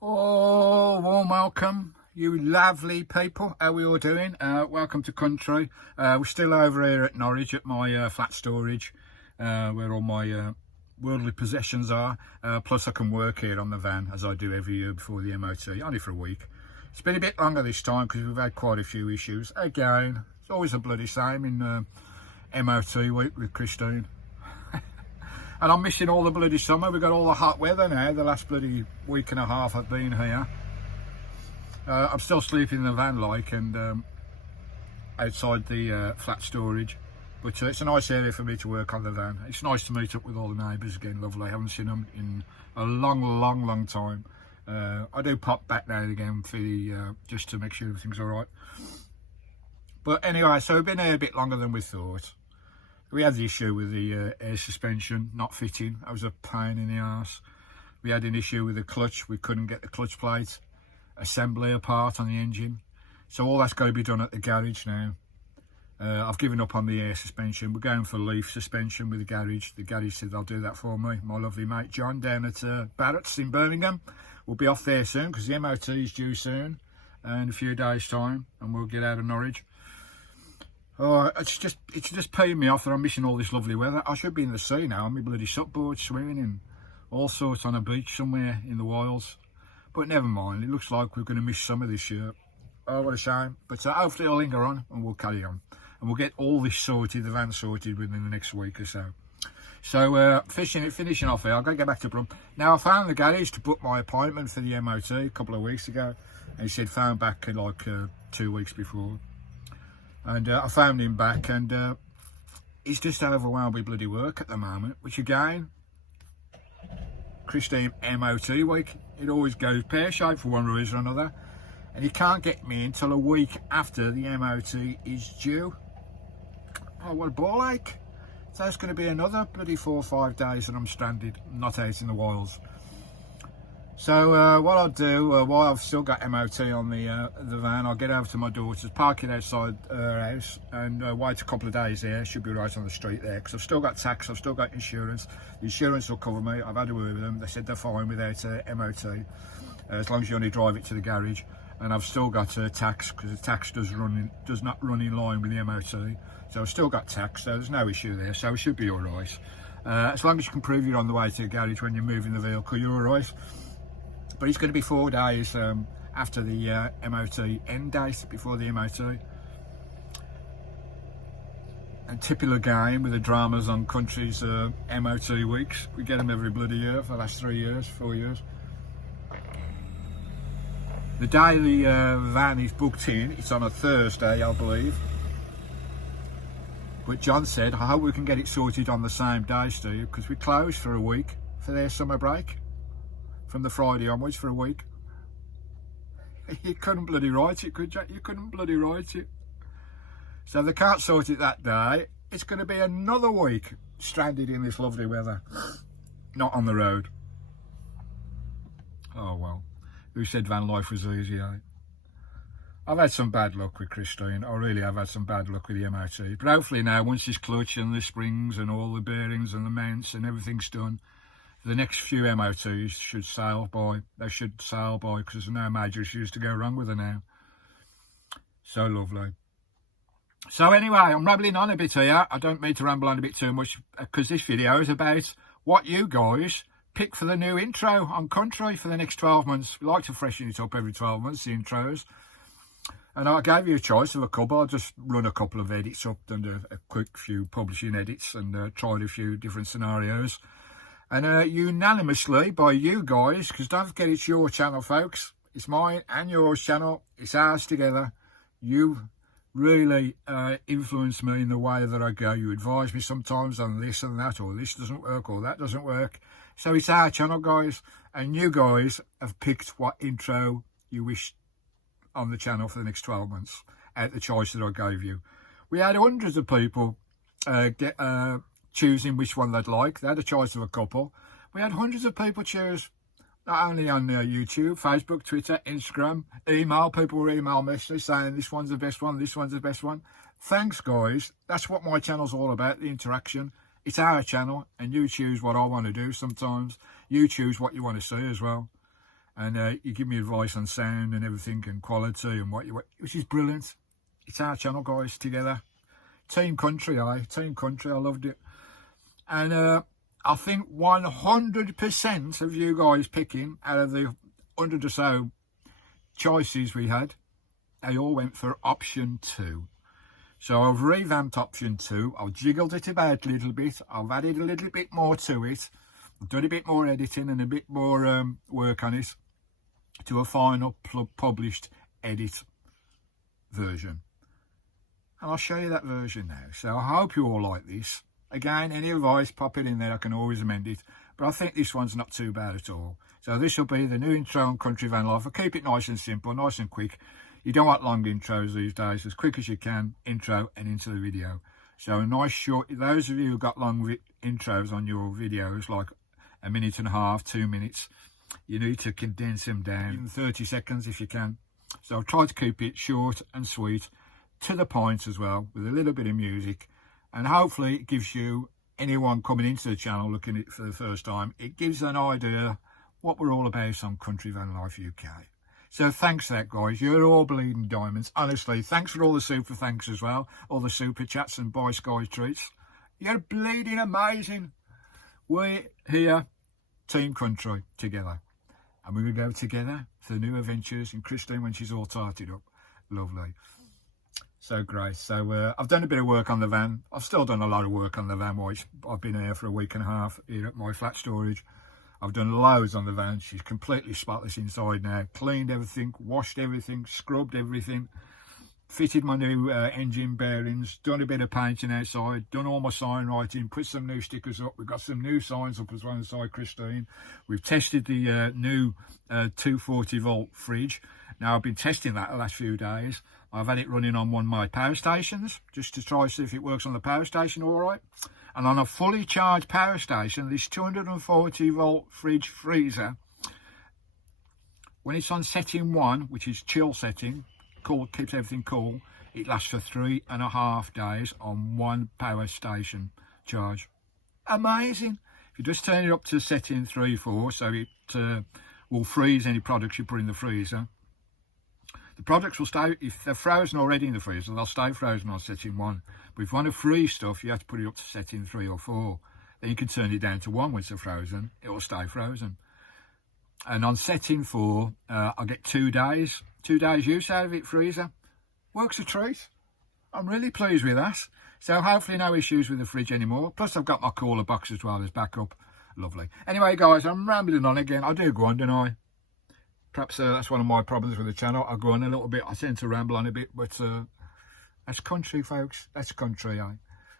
Oh, warm welcome, you lovely people. How are we all doing? Welcome to country. We're still over here at Norwich at my flat storage, where all my worldly possessions are. Plus I can work here on the van as I do every year before the MOT, only for a week. It's been a bit longer this time because we've had quite a few issues. Again, it's always a bloody same in MOT week with Christine. And I'm missing all the bloody summer. We've got all the hot weather now. The last bloody week and a half I've been here. I'm still sleeping in the Vanlifeuk and outside the flat storage. But it's a nice area for me to work on the van. It's nice to meet up with all the neighbours again, lovely. I haven't seen them in a long time. I do pop back now and again for the, just to make sure everything's all right. But anyway, so we've been here a bit longer than we thought. We had the issue with the air suspension not fitting. That was a pain in the arse. We had an issue with the clutch. We couldn't get the clutch plate assembly apart on the engine. So all that's got to be done at the garage now. I've given up on the air suspension. We're going for leaf suspension with the garage. The garage said they'll do that for me. My lovely mate John down at Barrett's in Birmingham. We'll be off there soon because the MOT is due soon in a few days' time, and we'll get out of Norwich. Oh, it's just paying me off that I'm missing all this lovely weather. I should be in the sea now on my bloody supboard, swimming in all sorts on a beach somewhere in the wilds. But never mind, it looks like we're going to miss summer this year. Oh, what a shame. But hopefully it'll linger on and we'll carry on. And we'll get all this sorted, the van sorted within the next week or so. So finishing off here, I've got to get back to Brum. Now I found the garage to book my appointment for the MOT a couple of weeks ago. And he said found back like 2 weeks before. And I found him back and he's just overwhelmed with bloody work at the moment, which again, Christine MOT week, it always goes pear-shaped for one reason or another. And he can't get me until a week after the MOT is due. Oh, what a ball ache. So it's going to be another bloody 4 or 5 days that I'm stranded, not out in the wilds. So what I'll do, while I've still got MOT on the van, I'll get over to my daughter's, park it outside her house and wait a couple of days there. Should be right on the street there because I've still got tax, I've still got insurance. The insurance will cover me. I've had a word with them. They said they're fine without MOT as long as you only drive it to the garage. And I've still got tax because the tax does not run in line with the MOT. So I've still got tax, so there's no issue there. So it should be all right. As long as you can prove you're on the way to the garage when you're moving the vehicle, you're all right. But it's going to be 4 days after the MOT end date, before the MOT. And typical again with the dramas on country's MOT weeks. We get them every bloody year for the last 3 years, 4 years. The day the van is booked in, it's on a Thursday, I believe. But John said, I hope we can get it sorted on the same day, Steve, because we closed for a week for their summer break. From the Friday onwards for a week. You couldn't bloody write it, could you? You couldn't bloody write it. So they can't sort it that day. It's going to be another week stranded in this lovely weather. Not on the road. Oh well. Who said van life was easy, eh? I've had some bad luck with Christine. I really have had some bad luck with the MOT. But hopefully now, once this clutch and the springs and all the bearings and the mounts and everything's done, the next few MOTs should sail by. They should sail by because there's no major issues to go wrong with her now. So lovely. So anyway, I'm rambling on a bit here. I don't mean to ramble on a bit too much because this video is about what you guys pick for the new intro on country for the next 12 months. We like to freshen it up every 12 months, the intros. And I gave you a choice of a couple. I'll just run a couple of edits up and a quick few publishing edits and tried a few different scenarios. And unanimously by you guys, because don't forget it's your channel, folks. It's mine and yours channel. It's ours together. You really influence me in the way that I go. You advise me sometimes on this and that, or this doesn't work, or that doesn't work. So it's our channel, guys. And you guys have picked what intro you wish on the channel for the next 12 months out the choice that I gave you. We had hundreds of people choosing which one they'd like. They had a choice of a couple. We had hundreds of people choose, not only on YouTube, Facebook, Twitter, Instagram, email. People were email messages saying this one's the best one, this one's the best one. Thanks, guys. That's what my channel's all about, the interaction. It's our channel, and you choose what I want to do sometimes. You choose what you want to see as well. and you give me advice on sound and everything and quality and what you want, which is brilliant. It's our channel, guys, together. Team Country, Team Country, I loved it. And I think 100% of you guys picking out of the 100 or so choices we had, they all went for option 2. So I've revamped option 2. I've jiggled it about a little bit. I've added a little bit more to it. I've done a bit more editing and a bit more work on it to a final published edit version. And I'll show you that version now. So I hope you all like this. Again, any advice, pop it in there. I can always amend it. But I think this one's not too bad at all. So this will be the new intro on Country Van Life. I'll keep it nice and simple, nice and quick. You don't want long intros these days. As quick as you can, intro and into the video. So a nice short, those of you who've got long intros on your videos, like a minute and a half, 2 minutes, you need to condense them down in 30 seconds if you can. So I'll try to keep it short and sweet, to the point as well, with a little bit of music. And hopefully it gives you, anyone coming into the channel looking at it for the first time, it gives an idea what we're all about on Country Van Life UK. So thanks for that, guys. You're all bleeding diamonds. Honestly, thanks for all the super thanks as well. All the super chats and buy Skye treats. You're bleeding amazing. We're here, Team Country, together. And we're going to go together for the new adventures in Christine when she's all tarted up. Lovely. So great. So I've done a bit of work on the van. I've still done a lot of work on the van while I've been here for a week and a half here at my flat storage. I've done loads on the van. She's completely spotless inside now. Cleaned everything, washed everything, scrubbed everything, fitted my new engine bearings, done a bit of painting outside, done all my sign writing, put some new stickers up. We've got some new signs up as well inside Christine. We've tested the new 240 volt fridge. Now I've been testing that the last few days. I've had it running on one of my power stations just to try see if it works on the power station all right. And on a fully charged power station, this 240 volt fridge freezer, when it's on setting 1, which is chill setting, cool, keeps everything cool, it lasts for 3.5 days on one power station charge. Amazing. If you just turn it up to setting 3, 4, so it will freeze any products you put in the freezer. The products will stay, if they're frozen already in the freezer, they'll stay frozen on setting 1. But if you want to freeze stuff, you have to put it up to setting 3 or 4. Then you can turn it down to 1 once they're frozen. It will stay frozen. And on setting 4, I'll get 2 days. 2 days use out of it, freezer. Works a treat. I'm really pleased with that. So hopefully no issues with the fridge anymore. Plus I've got my cooler box as well as backup. Lovely. Anyway, guys, I'm rambling on again. I do go on, don't I? Perhaps that's one of my problems with the channel. I go on a little bit. I tend to ramble on a bit, but that's country, folks. That's country,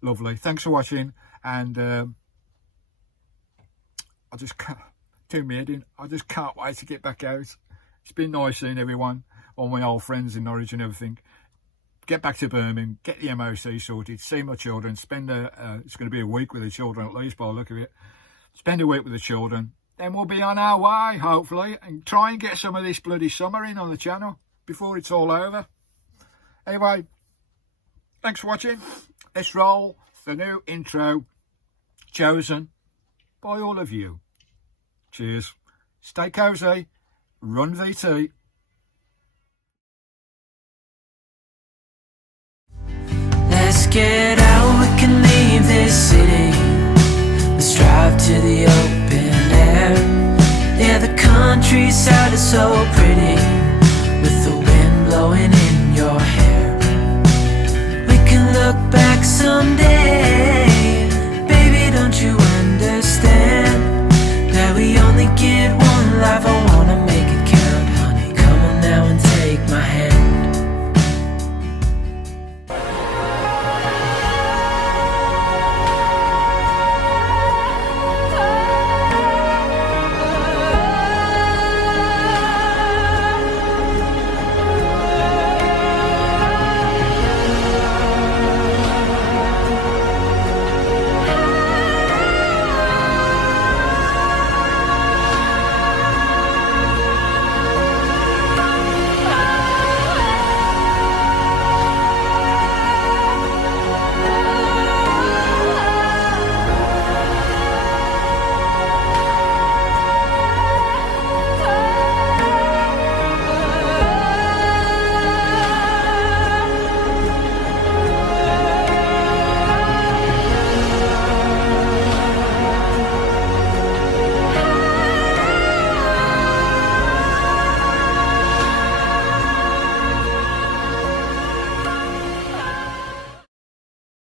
Lovely. Thanks for watching. And I just can't tune me head in. I just can't wait to get back out. It's been nice seeing everyone, all my old friends in Norwich and everything. Get back to Birmingham, get the MOT sorted, see my children, spend it's going to be a week with the children at least by the look of it. Spend a week with the children. Then we'll be on our way, hopefully, and try and get some of this bloody summer in on the channel before it's all over. Anyway, thanks for watching. Let's roll the new intro chosen by all of you. Cheers. Stay cosy. Run VT. Let's get out, we can leave this city. Let's drive to the open air. Yeah, the countryside is so pretty, with the wind blowing in your hair. We can look back someday